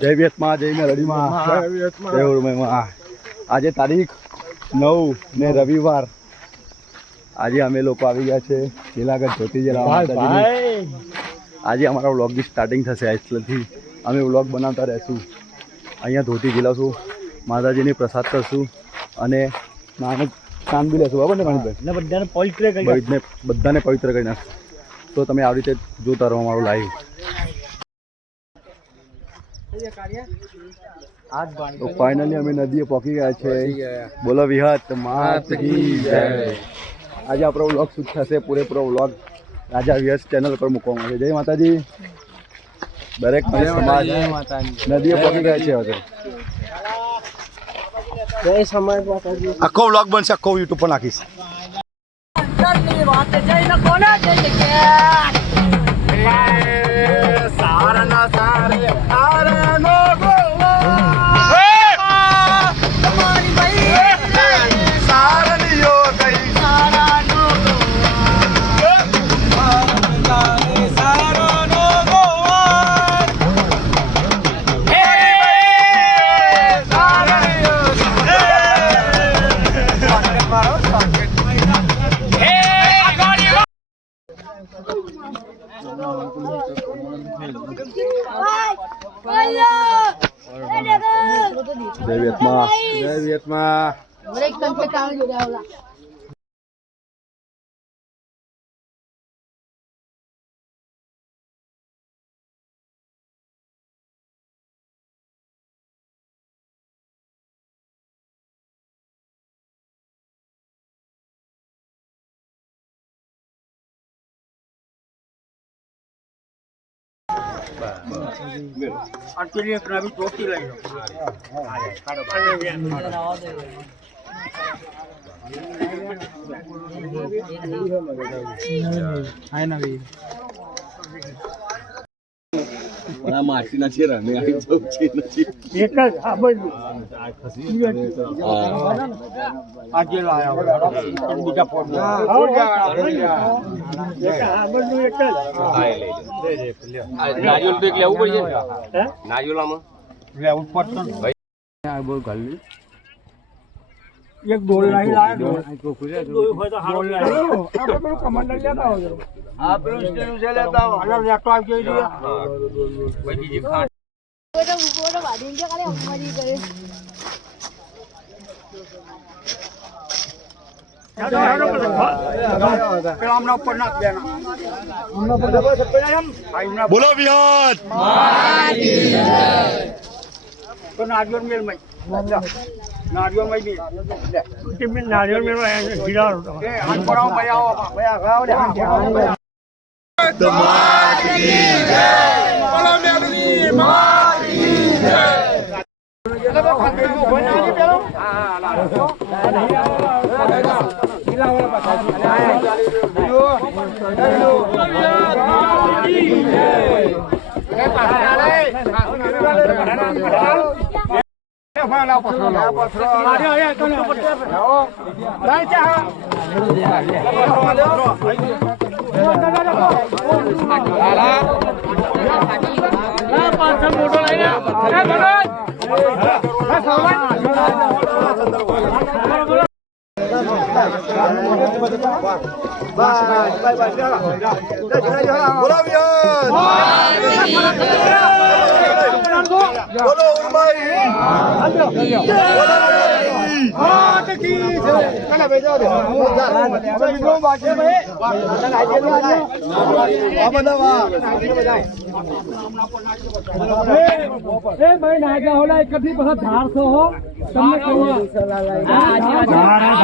જય વેતમાં, જય મેલડીમાં, જય ઉર્મેમાં. આજે તારીખ 9 ને રવિવાર. આજે અમે લોકો આવી ગયા છે કેલાગઢ જ્યોતિજી માતાજીની. આજે અમારો વ્લોગની સ્ટાર્ટિંગ થશે. આજથી અમે વ્લોગ બનાવતા રહીશું. અહીંયા ધોતી ઝીલાશું, માતાજીની પ્રસાદ કરશું અને સ્નાન બી લેશું. બરાબર ને મણિભાઈ? બધાને પવિત્ર કરી નાખશું. તો તમે આવી રીતે જોતા રહો અમારું લાઈવ. તો ફાઇનલી અમે નદીએ પહોંચી ગયા છે. બોલો વિહત માત કી જય. આજે આપણો વ્લોગ શૂટ થશે, પૂરેપૂરો વ્લોગ રાજા વિહત ચેનલ પર મૂકવામાં આવશે. જય માતાજી. દરેક સમાજ નદીએ પહોંચી ગયા છે. હવે આખો વ્લોગ બનશે, આખો યુટ્યુબ પર નાખીશ. જય વિહતમાં, જય વિહતમાં. માટી ના છે રમે આવી જવું છે નથી એક જ આ બધું આજે લાયા બીજા પોટ આ બધું એક જ નારિયેળ તો એક લેવું પડશે હે નારિયેળમાં લેવું પડશે ભાઈ. આ બહુ ગલ્લી એક ડોલ નહીં લાયા ડોલ હોય તો હારો આ બધું કમાન્ડર લેતા આવજો. આ પેલું સ્ટેનું છે લેતા આવો. અલા લેતો આવજો ઈ કોઈ જે ખાટ બોલો વાડીન જે કરે અમારી કરે બોલો વિહત નારિયેળ મેલ મય નારિયેળ મય ની નારિયેળ મેલ હીરા હાથ પડાવ મય આવો માત કી જય. બોલો મેલની માત કી જય. બોલો ઉર્માઈ માત કી જય. કને બેજો દે બીજો બાકી ભાઈ આ બધા એ ભાઈ નાગા હોલા એકથી પછી ધારસો હો તમને કહું ધારા